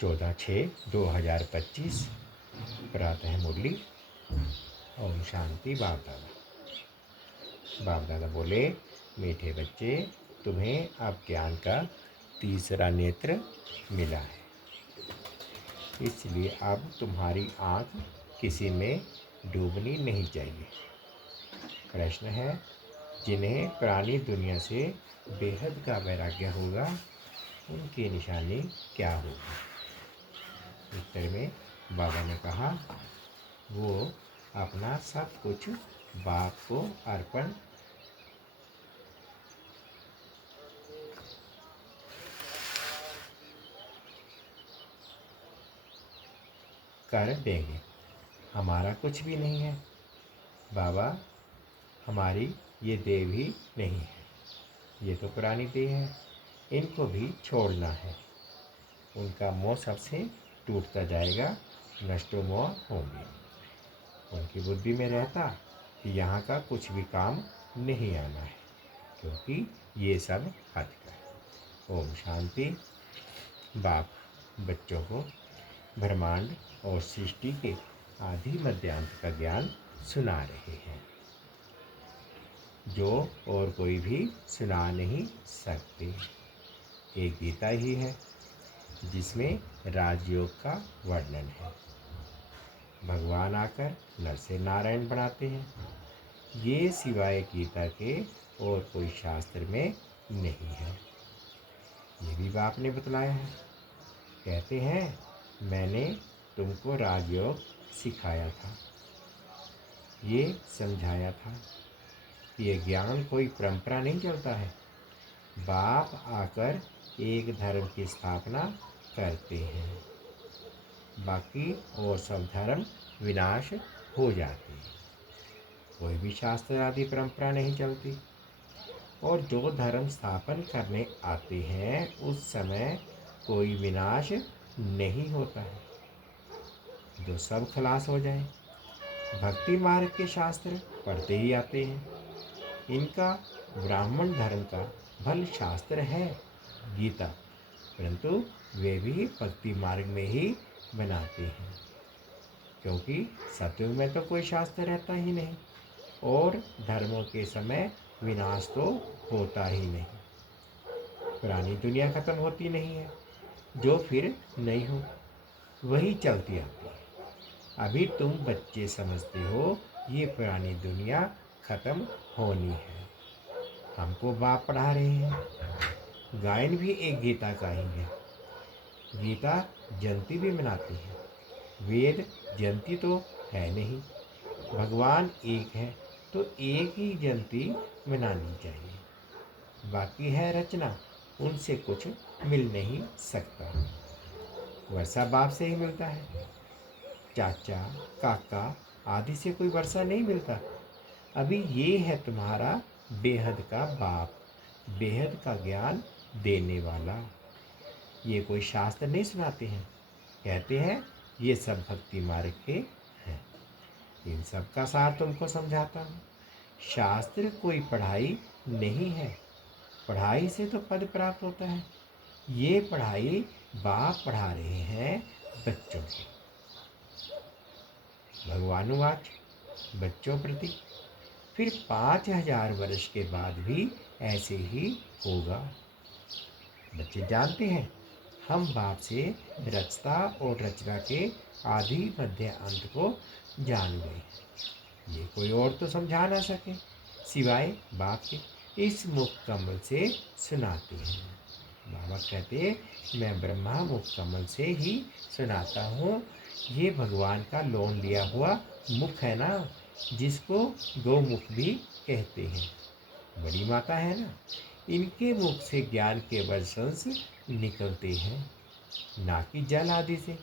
14/6/2025 प्रातः मुरली। ओम शांति। बाप दादा बोले, मीठे बच्चे, तुम्हें अब ज्ञान का तीसरा नेत्र मिला है, इसलिए अब तुम्हारी आँख किसी में डूबनी नहीं चाहिए। प्रश्न है, जिन्हें प्राणी दुनिया से बेहद का वैराग्य होगा, उनकी निशानी क्या होगी? उत्तर में बाबा ने कहा, वो अपना सब कुछ बाप को अर्पण कर देंगे। हमारा कुछ भी नहीं है बाबा, हमारी ये देह भी नहीं है, ये तो पुरानी देह है, इनको भी छोड़ना है। उनका मोह सबसे टूटता जाएगा, नष्टो मोह होंगे। उनकी बुद्धि में रहता कि यहाँ का कुछ भी काम नहीं आना है, क्योंकि ये सब हद का है। ओम शांति। बाप बच्चों को ब्रह्मांड और सृष्टि के आदि मध्यांत का ज्ञान सुना रहे हैं, जो और कोई भी सुना नहीं सकते। एक गीता ही है जिसमें राजयोग का वर्णन है। भगवान आकर नर से नारायण बनाते हैं। ये सिवाय गीता के और कोई शास्त्र में नहीं है। ये भी बाप ने बतलाया है। कहते हैं, मैंने तुमको राजयोग सिखाया था, ये समझाया था कि ये ज्ञान कोई परंपरा नहीं चलता है। बाप आकर एक धर्म की स्थापना करते हैं, बाकी और सब धर्म विनाश हो जाते हैं। कोई भी शास्त्र आदि परंपरा नहीं चलती, और जो धर्म स्थापन करने आते हैं उस समय कोई विनाश नहीं होता है, जो सब खलास हो जाए। भक्ति मार्ग के शास्त्र पढ़ते ही आते हैं। इनका ब्राह्मण धर्म का भल शास्त्र है गीता, परंतु वे भी भक्ति मार्ग में ही बनाते हैं, क्योंकि सतयुग में तो कोई शास्त्र रहता ही नहीं, और धर्मों के समय विनाश तो होता ही नहीं। पुरानी दुनिया खत्म होती नहीं है, जो फिर नहीं हो वही चलती आती है। अभी तुम बच्चे समझते हो ये पुरानी दुनिया खत्म होनी है। हमको बाप पढ़ा रहे हैं। गायन भी एक गीता का ही है। गीता जयंती भी मनाते हैं। वेद जयंती तो है नहीं। भगवान एक है तो एक ही जयंती मनानी चाहिए। बाकी है रचना, उनसे कुछ मिल नहीं सकता। वर्षा बाप से ही मिलता है। चाचा काका आदि से कोई वर्षा नहीं मिलता। अभी ये है तुम्हारा बेहद का बाप, बेहद का ज्ञान देने वाला। ये कोई शास्त्र नहीं सुनाते हैं, कहते हैं ये सब भक्ति मार्ग के हैं। इन सब का सार तुमको समझाता हूँ। शास्त्र कोई पढ़ाई नहीं है, पढ़ाई से तो पद प्राप्त होता है। ये पढ़ाई बाप पढ़ा रहे हैं बच्चों को। भगवानुवाच बच्चों प्रति, फिर 5000 वर्ष के बाद भी ऐसे ही होगा। बच्चे जानते हैं हम बाप से रचता और रचना के आदि मध्य अंत को जान गए। ये कोई और तो समझा ना सके सिवाय बाप के। इस मुख कमल से सुनाते हैं। बाबा कहते, मैं ब्रह्मा मुख कमल से ही सुनाता हूँ। ये भगवान का लोन लिया हुआ मुख है ना, जिसको गौमुख भी कहते हैं। बड़ी माता है ना, इनके मुख से ज्ञान के वर्षंस निकलते हैं, ना कि जल आदि से।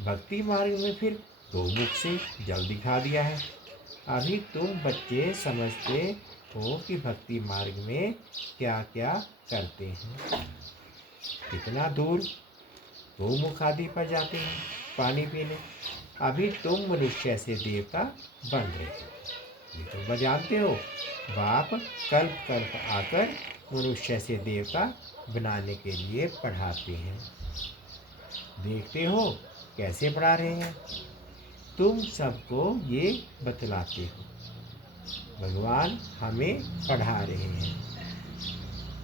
भक्ति मार्ग में फिर गौमुख से जल दिखा दिया है। अभी तुम बच्चे समझते हो कि भक्ति मार्ग में क्या क्या करते हैं। कितना दूर गौमुख आदि पर जाते हैं पानी पीने। अभी तुम मनुष्य से देवता बन रहे हो, ये तो जानते हो। बाप कल्प कल्प आकर मनुष्य से देवता बनाने के लिए पढ़ाते हैं। देखते हो कैसे पढ़ा रहे हैं, तुम सबको ये बतलाते हो। भगवान हमें पढ़ा रहे हैं।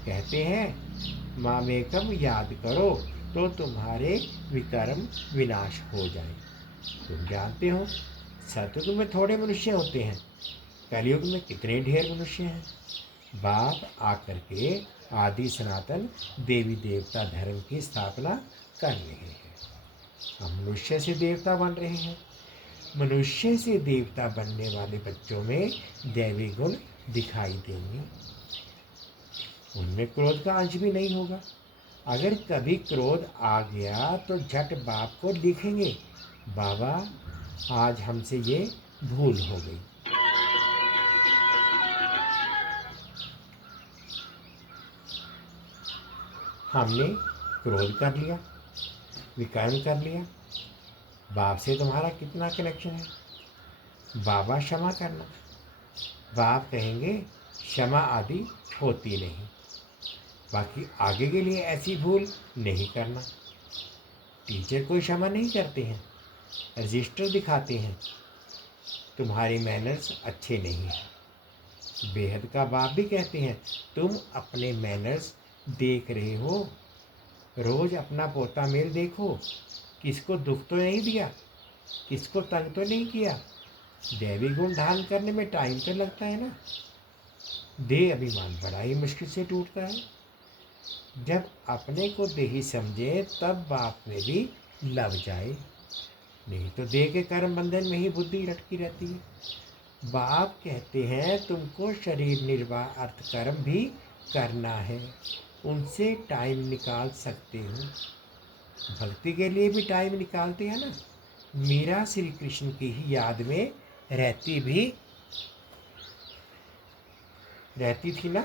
कहते हैं मामेकम याद करो तो तुम्हारे विकर्म विनाश हो जाए। तुम जानते हो सतयुग में थोड़े मनुष्य होते हैं, कलयुग में कितने ढेर मनुष्य हैं। बाप आकर के आदि सनातन देवी देवता धर्म की स्थापना कर रहे हैं। हम मनुष्य से देवता बन रहे हैं। मनुष्य से देवता बनने वाले बच्चों में दैवी गुण दिखाई देंगे। उनमें क्रोध का अंश भी नहीं होगा। अगर कभी क्रोध आ गया तो झट बाप को लिखेंगे, बाबा आज हमसे ये भूल हो गई। हमने क्रोध कर लिया, विकर्म कर लिया। बाप से तुम्हारा कितना कनेक्शन है, बाबा क्षमा करना। बाप कहेंगे क्षमा आदि होती नहीं, बाकी आगे के लिए ऐसी भूल नहीं करना। टीचर कोई क्षमा नहीं करते हैं, रजिस्टर दिखाते हैं तुम्हारे मैनर्स अच्छे नहीं हैं। बेहद का बाप भी कहते हैं तुम अपने मैनर्स देख रहे हो, रोज अपना पोता मेल देखो, किसको दुख तो नहीं दिया, किसको तंग तो नहीं किया। दैवी गुण धारण करने में टाइम तो लगता है ना। देह अभिमान बड़ा ही मुश्किल से टूटता है। जब अपने को देही समझे तब बाप में भी लग जाए, नहीं तो देह के कर्म बंधन में ही बुद्धि लटकी रहती है। बाप कहते हैं तुमको शरीर निर्वाह अर्थ कर्म भी करना है, उनसे टाइम निकाल सकते हो। भक्ति के लिए भी टाइम निकालते हैं ना। मीरा श्री कृष्ण की ही याद में रहती थी ना,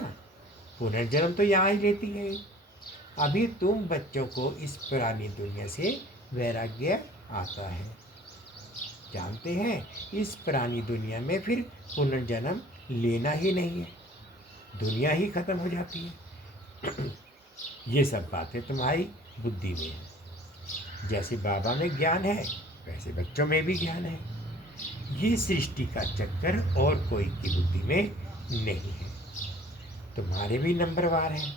पुनर्जन्म तो यहाँ ही लेती है। अभी तुम बच्चों को इस पुरानी दुनिया से वैराग्य आता है। जानते हैं इस पुरानी दुनिया में फिर पुनर्जन्म लेना ही नहीं है, दुनिया ही खत्म हो जाती है। ये सब बातें तुम्हारी बुद्धि में है। जैसे बाबा में ज्ञान है वैसे बच्चों में भी ज्ञान है। ये सृष्टि का चक्कर और कोई की बुद्धि में नहीं है। तुम्हारे भी नंबरवार हैं।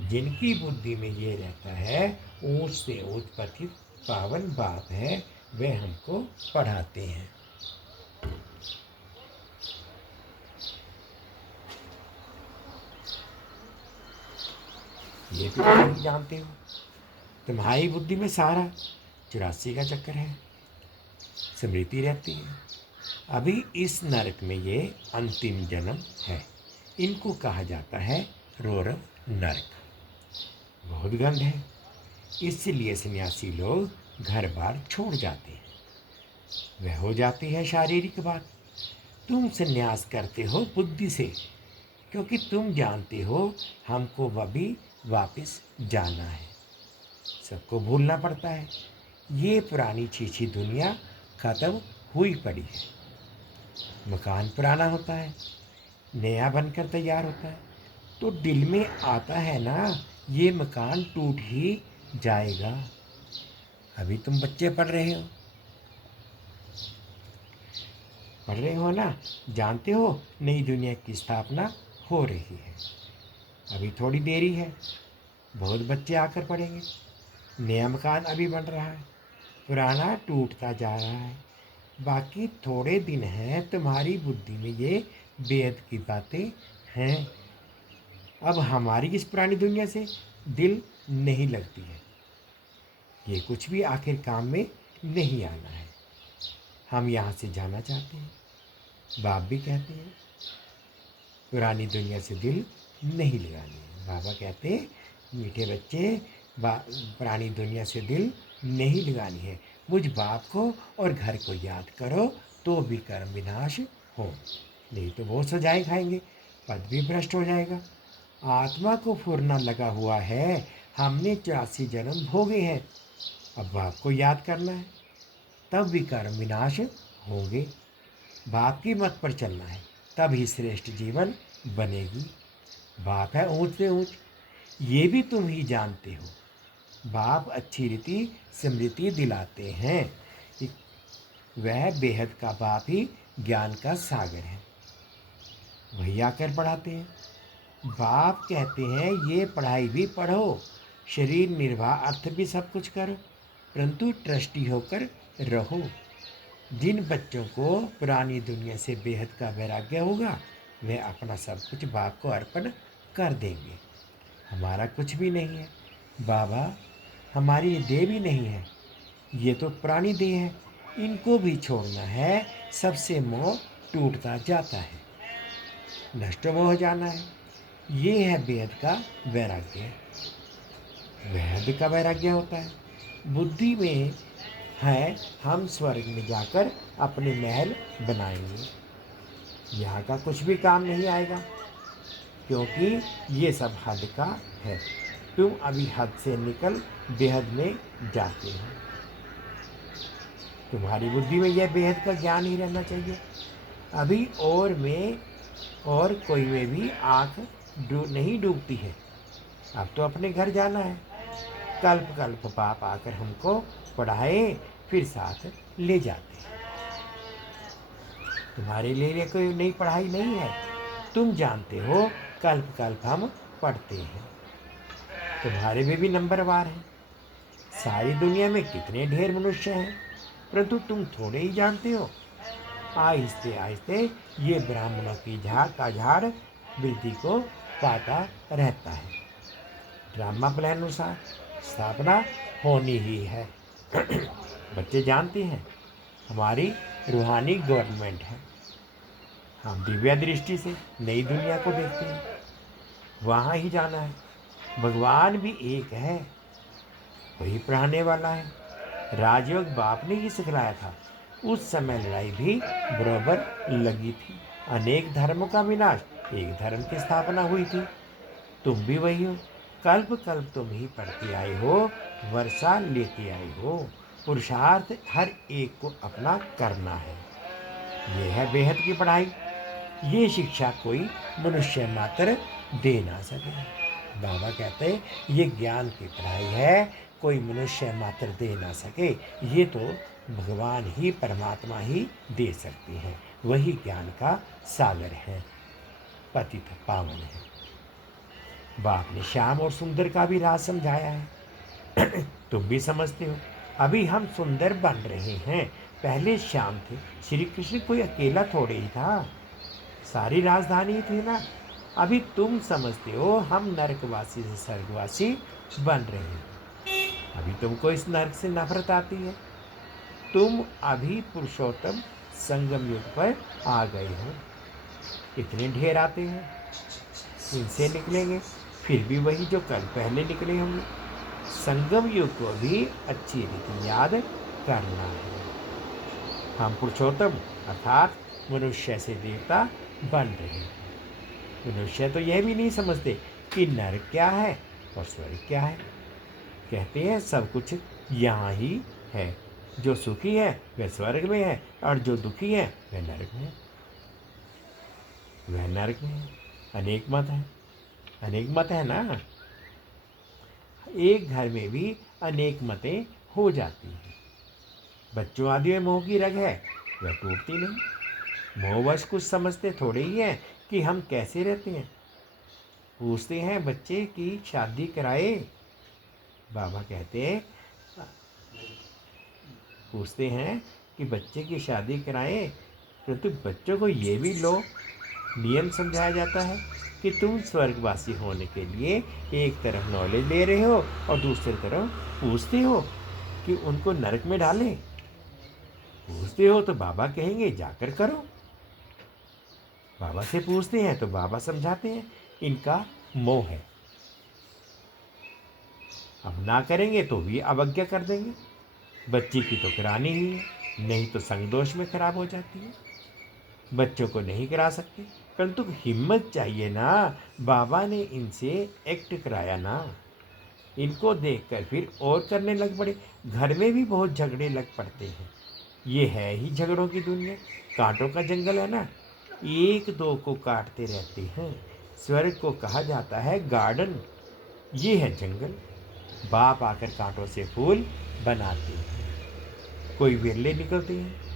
जिनकी बुद्धि में ये रहता है ऊंच से ऊंच पथित पावन बाप है, वे हमको पढ़ाते हैं। ये भी तुम नहीं जानते हो। तुम्हारी बुद्धि में सारा 84 का चक्कर है, स्मृति रहती है। अभी इस नरक में ये अंतिम जन्म है। इनको कहा जाता है रोरव नरक। बहुत गंध है, इसलिए सन्यासी लोग घर बार छोड़ जाते हैं। वह हो जाती है शारीरिक बात। तुम सन्यास करते हो बुद्धि से, क्योंकि तुम जानते हो हमको अभी वापस जाना है। सबको भूलना पड़ता है। ये पुरानी छीछी दुनिया खत्म हुई पड़ी है। मकान पुराना होता है, नया बनकर तैयार होता है, तो दिल में आता है ना ये मकान टूट ही जाएगा। अभी तुम बच्चे पढ़ रहे हो ना, जानते हो नई दुनिया की स्थापना हो रही है। अभी थोड़ी देरी है, बहुत बच्चे आकर पढ़ेंगे। नया मकान अभी बन रहा है, पुराना टूटता जा रहा है। बाकी थोड़े दिन हैं, तुम्हारी बुद्धि में ये बेहद की बातें हैं। अब हमारी इस पुरानी दुनिया से दिल नहीं लगती है। ये कुछ भी आखिर काम में नहीं आना है। हम यहाँ से जाना चाहते हैं। बाप भी कहते हैं पुरानी दुनिया से दिल नहीं लगानी है। बाबा कहते हैं मीठे बच्चे, पुरानी दुनिया से दिल नहीं लगानी है। मुझ बाप को और घर को याद करो तो भी कर्म विनाश हो, नहीं तो वो सजाएं खाएंगे, पद भी भ्रष्ट हो जाएगा। आत्मा को फुरना लगा हुआ है। हमने 84 जन्म भोगे हैं, अब बाप को याद करना है, तब भी कर्म विनाश होंगे। बाप की मत पर चलना है, तब ही श्रेष्ठ जीवन बनेगी। बाप है ऊंच से ऊंच, ये भी तुम ही जानते हो। बाप अच्छी रीति स्मृति दिलाते हैं। वह बेहद का बाप ही ज्ञान का सागर है। वही आकर पढ़ाते हैं। बाप कहते हैं ये पढ़ाई भी पढ़ो, शरीर निर्वाह अर्थ भी सब कुछ करो, परंतु ट्रस्टी होकर रहो। जिन बच्चों को पुरानी दुनिया से बेहद का वैराग्य होगा वे अपना सब कुछ बाप को अर्पण कर देंगे। हमारा कुछ भी नहीं है बाबा, हमारी ये देह भी नहीं है, ये तो पुरानी देह है, इनको भी छोड़ना है। सबसे मोह टूटता जाता है, नष्ट हो जाना है। ये है बेहद का वैराग्य। वेद का वैराग्य होता है। बुद्धि में है हम स्वर्ग में जाकर अपने महल बनाएंगे, यहाँ का कुछ भी काम नहीं आएगा, क्योंकि ये सब हद का है। तुम अभी हद से निकल बेहद में जाते हो। तुम्हारी बुद्धि में यह बेहद का ज्ञान ही रहना चाहिए। अभी और में और कोई में भी आँख नहीं डूबती है। अब तो अपने घर जाना है। कल्प कल्प बाप आकर हमको पढ़ाए, फिर साथ ले जाते हैं। तुम्हारे लिए कोई नई पढ़ाई नहीं है। तुम जानते हो कल्प कल्प हम पढ़ते हैं। तुम्हारे में भी नंबरवार हैं। सारी दुनिया में कितने ढेर मनुष्य हैं, परंतु तुम थोड़े ही जानते हो। आहिस्ते आहिस्ते ये ब्राह्मणों की झाड़ का झाड़ वृद्धि को पाता रहता है। ड्रामा प्लान अनुसार स्थापना होनी ही है। बच्चे जानते हैं हमारी रूहानी गवर्नमेंट है। हम दिव्य दृष्टि से नई दुनिया को देखते हैं, वहाँ ही जाना है। भगवान भी एक है, वही पढ़ाने वाला है। राजयोग बाप ने ही सिखलाया था। उस समय लड़ाई भी बराबर लगी थी। अनेक धर्मों का विनाश, एक धर्म की स्थापना हुई थी। तुम भी वही हो। कल्प कल्प तुम ही पढ़ते आए हो, वर्षा लेते आए हो। पुरुषार्थ हर एक को अपना करना है। यह है बेहद की पढ़ाई। ये शिक्षा कोई मनुष्य मात्र दे ना सके। बाबा कहते हैं ये ज्ञान की पढ़ाई है, कोई मनुष्य मात्र दे ना सके। ये तो भगवान ही परमात्मा ही दे सकते हैं। वही ज्ञान का सागर है, पतित पावन है। बाप ने श्याम और सुंदर का भी राज समझाया है। तुम भी समझते हो। अभी हम सुंदर बन रहे हैं, पहले श्याम थे। श्री कृष्ण कोई अकेला थोड़े ही था, सारी राजधानी थी ना। अभी तुम समझते हो हम नरकवासी से स्वर्गवासी बन रहे हैं। अभी तुमको इस नरक से नफरत आती है। तुम अभी पुरुषोत्तम संगम युग पर आ गए हो। इतने ढेर आते हैं, इनसे निकलेंगे, फिर भी वही जो कल पहले निकले होंगे। संगम युग को भी अच्छी रीति याद करना है। हम पुरुषोत्तम अर्थात मनुष्य से देवता बन रहे हैं। मनुष्य तो यह भी नहीं समझते कि नरक क्या है और स्वर्ग क्या है। कहते हैं सब कुछ यहाँ ही है। जो सुखी है वह स्वर्ग में है, और जो दुखी है वह नरक में है। वह नरक में है। अनेक मत है, अनेक मत है ना। एक घर में भी अनेक मतें हो जाती हैं। बच्चों आदि में मोह की रग है, वह टूटती नहीं। मोहवश कुछ समझते थोड़े ही हैं कि हम कैसे रहते हैं। पूछते हैं बच्चे की शादी कराए। बाबा कहते हैं पूछते हैं कि बच्चे की शादी कराएं, परंतु बच्चों को ये भी नियम समझाया जाता है कि तुम स्वर्गवासी होने के लिए एक तरफ नॉलेज ले रहे हो और दूसरी तरफ पूछते हो कि उनको नरक में डालें। पूछते हो तो बाबा कहेंगे जाकर करो। बाबा से पूछते हैं तो बाबा समझाते हैं इनका मोह है। अब ना करेंगे तो भी अवज्ञा कर देंगे। बच्ची की तो करानी ही है, नहीं तो संगदोष में खराब हो जाती है। बच्चों को नहीं करा सकते, परंतु हिम्मत चाहिए ना। बाबा ने इनसे एक्ट कराया ना, इनको देखकर फिर और करने लग पड़े। घर में भी बहुत झगड़े लग पड़ते हैं। ये है ही झगड़ों की दुनिया, कांटों का जंगल है ना। एक दो को काटते रहते हैं। स्वर्ग को कहा जाता है गार्डन, ये है जंगल। बाप आकर कांटों से फूल बनाते हैं। कोई विरले निकलते हैं,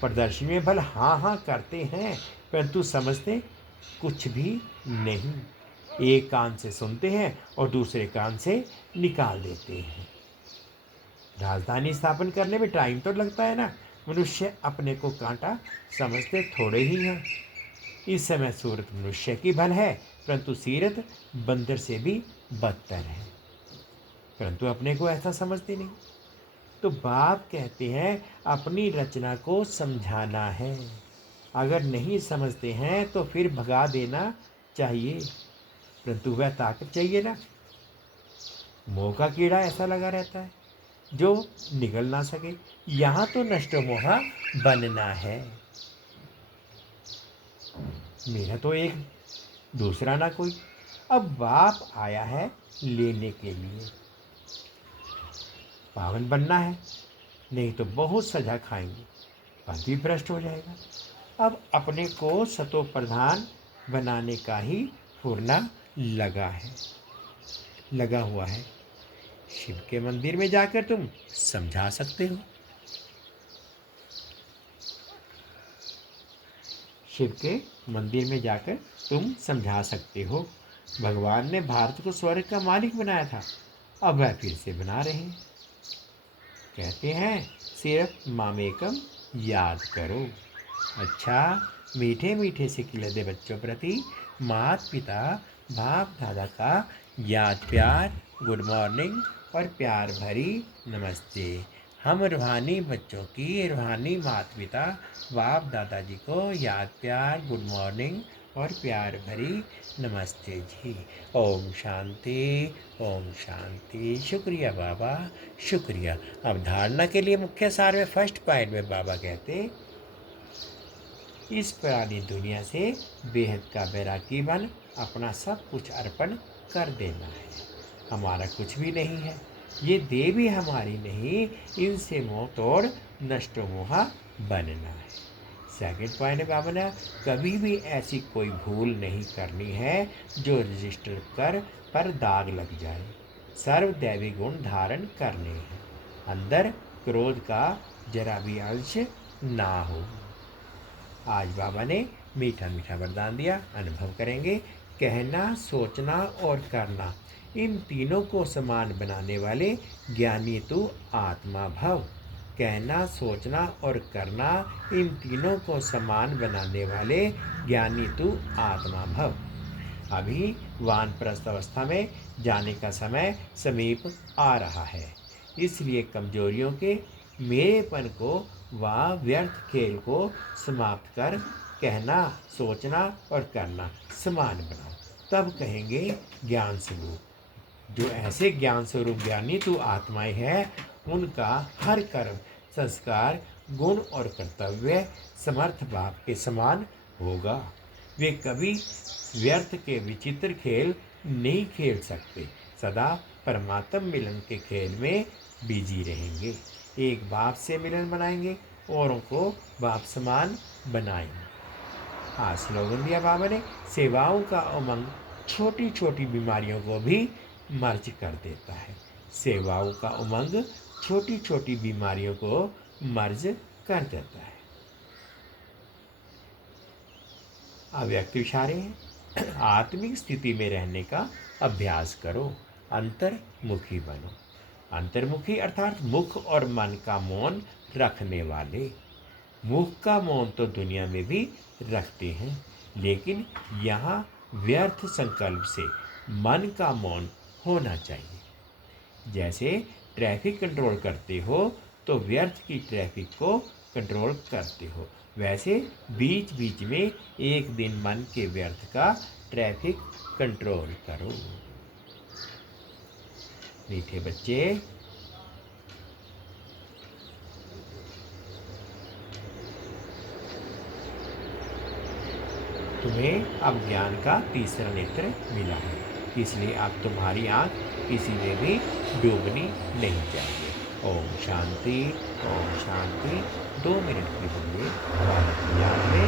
प्रदर्शनी में भले हाँ हाँ करते हैं, परंतु समझते कुछ भी नहीं। एक कान से सुनते हैं और दूसरे कान से निकाल देते हैं। राजधानी स्थापन करने में टाइम तो लगता है ना। मनुष्य अपने को कांटा समझते थोड़े ही हैं। इस समय सूरत मनुष्य की भल है, परंतु सीरत बंदर से भी बदतर है, परंतु अपने को ऐसा समझते नहीं। तो बाप कहते हैं अपनी रचना को समझाना है। अगर नहीं समझते हैं तो फिर भगा देना चाहिए, परंतु वह ताकत चाहिए ना। मोह का कीड़ा ऐसा लगा रहता है जो निगल ना सके। यहाँ तो नष्ट मोहा बनना है। मेरा तो एक दूसरा ना कोई। अब बाप आया है लेने के लिए। पावन बनना है, नहीं तो बहुत सजा खाएंगे, पद भी भ्रष्ट हो जाएगा। अब अपने को सतो प्रधान बनाने का ही फुरना लगा हुआ है। शिव के मंदिर में जाकर तुम समझा सकते हो। शिव के मंदिर में जाकर तुम समझा सकते हो। भगवान ने भारत को स्वर्ग का मालिक बनाया था, अब वह फिर से बना रहे हैं। कहते हैं सिर्फ मामेकम याद करो। अच्छा, मीठे मीठे से खिलते बच्चों प्रति माता पिता बाप दादा का याद प्यार, गुड मॉर्निंग और प्यार भरी नमस्ते। हम रूहानी बच्चों की रूहानी माता पिता बाप दादाजी को याद प्यार, गुड मॉर्निंग और प्यार भरी नमस्ते जी। ओम शांति, ओम शांति। शुक्रिया बाबा, शुक्रिया। अब धारणा के लिए मुख्य सार में फर्स्ट पॉइंट में बाबा कहते इस पुरानी दुनिया से बेहद का बैरागी बन अपना सब कुछ अर्पण कर देना है। हमारा कुछ भी नहीं है, ये देह भी हमारी नहीं, इनसे मोह तोड़ नष्ट मोहा बनना है। सेकंड पॉइंट बाबा ने कभी भी ऐसी कोई भूल नहीं करनी है जो रजिस्टर कर पर दाग लग जाए। सर्व दैवी गुण धारण करने हैं, अंदर क्रोध का जरा भी अंश ना हो। आज बाबा ने मीठा मीठा वरदान दिया, अनुभव करेंगे। कहना, सोचना और करना, इन तीनों को समान बनाने वाले ज्ञानी तू आत्मा भव। कहना, सोचना और करना, इन तीनों को समान बनाने वाले ज्ञानी तू आत्मा भव। अभी वानप्रस्थ अवस्था में जाने का समय समीप आ रहा है, इसलिए कमजोरियों के मेरेपन को व व्यर्थ खेल को समाप्त कर कहना, सोचना और करना समान बनाओ, तब कहेंगे ज्ञान स्वरूप। जो ऐसे ज्ञान स्वरूप ज्ञानी तू आत्माएं हैं, उनका हर कर्म, संस्कार, गुण और कर्तव्य समर्थ बाप के समान होगा। वे कभी व्यर्थ के विचित्र खेल नहीं खेल सकते, सदा परमात्म मिलन के खेल में बिजी रहेंगे। एक बाप से मिलन बनाएंगे, औरों को बाप समान बनाएंगे। आज स्लोगन दिया बाबा ने, सेवाओं का उमंग छोटी छोटी बीमारियों को भी मर्ज कर देता है। सेवाओं का उमंग छोटी छोटी बीमारियों को मर्ज कर देता है। अव्यक्त इशारे हैं। आत्मिक स्थिति में रहने का अभ्यास करो, अंतर्मुखी बनो। अंतर्मुखी अर्थात मुख और मन का मौन रखने वाले। मुख का मौन तो दुनिया में भी रखते हैं, लेकिन यहाँ व्यर्थ संकल्प से मन का मौन होना चाहिए। जैसे ट्रैफिक कंट्रोल करते हो तो व्यर्थ की ट्रैफिक को कंट्रोल करते हो, वैसे बीच बीच में एक दिन मन के व्यर्थ का ट्रैफिक कंट्रोल करो। मीठे बच्चे, तुम्हें अब ज्ञान का तीसरा नेत्र मिला है, इसलिए अब तुम्हारी आंख किसी में भी डूबनी नहीं चाहिए। ओम शांति, ओम शांति। 2 मिनट के लिए बाबा की याद में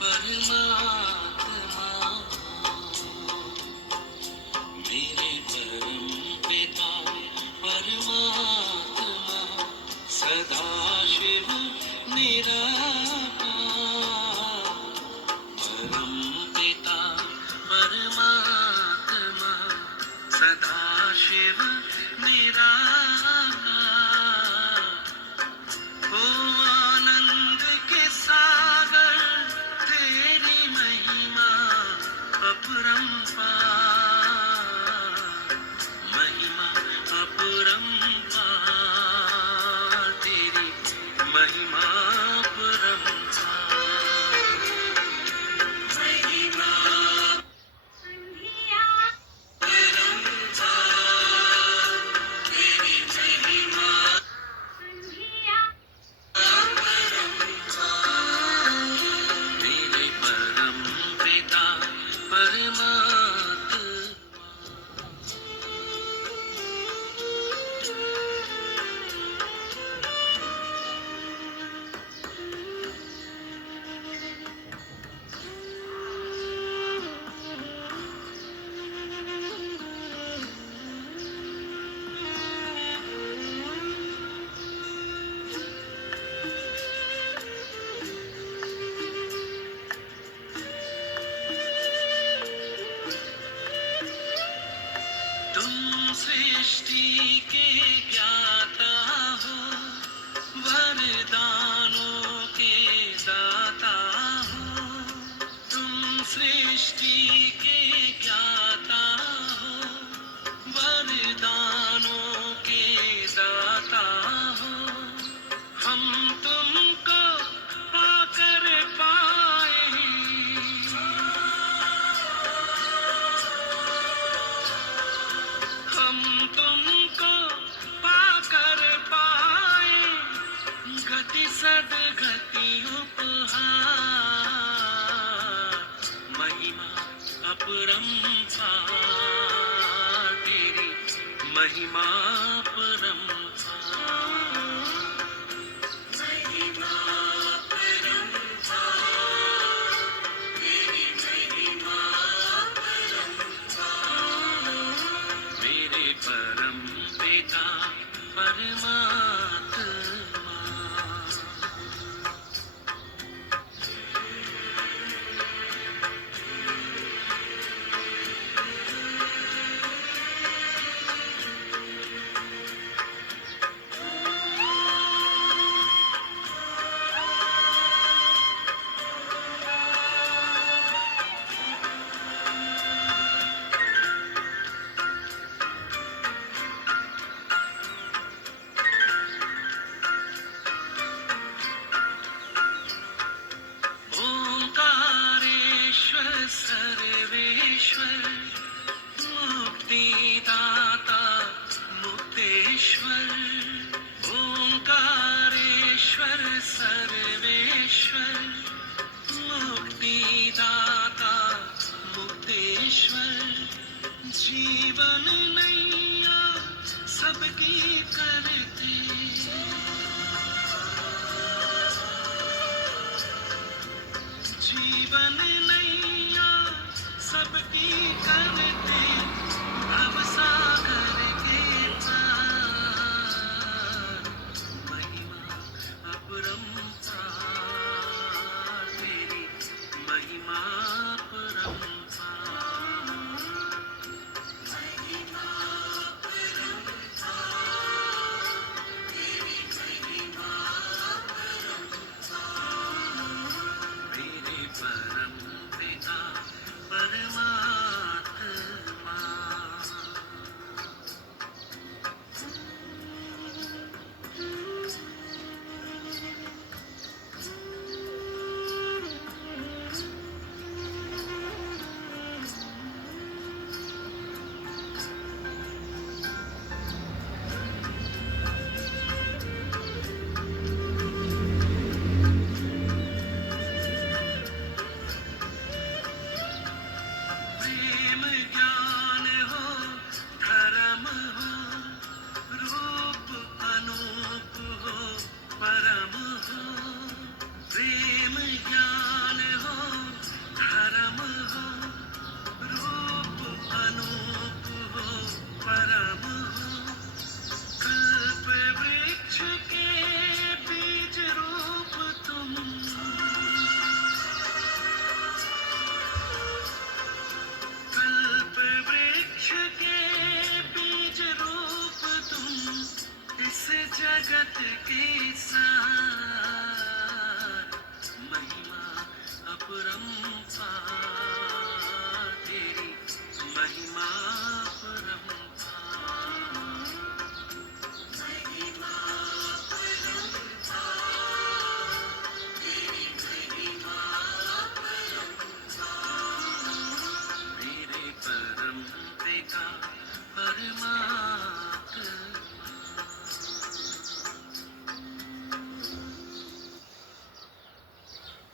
परमात्मा मेरे परम पिता परमात्मा सदा शिव निराकार परम पिता परमात्मा सदा शिव निराकार ओ आनंद के सागर तेरी महिमा अपरंपार महिमा अपरंपार तेरी महिमा अपरंपार महिमा अपरंपार तेरी महिमा मेरे परम पिता परमात्मा तुम सृष्टि के ज्ञाता हो वरदानों के दाता हो तुम सृष्टि के ज्ञाता हो वरदानों के दाता हो हम तुमको पाकर पाए हम तुमको पाकर पाए गति सदगति उपहार महिमा अपरंपार तेरी महिमा अपरंपार महिमा अपरंपार तेरी महिमा अपरंपार मेरे परम पिता परमात्मा ओंकारेश्वर सर्वेश्वर मुक्तिदाता मुक्तेश्वर ओंकारेश्वर सर्वेश्वर मुक्तिदाता मुक्तेश्वर जीवन नैया सबकी करते जीवन नैया सबकी करते भव सागर के पार महिमा अपरंपार तेरी महिमा अपरंपार महिमा अपरंपार तेरी महिमा अपरंपार मेरे परम पिता परमात्मा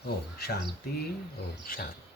ओम शांति। ओम शांति।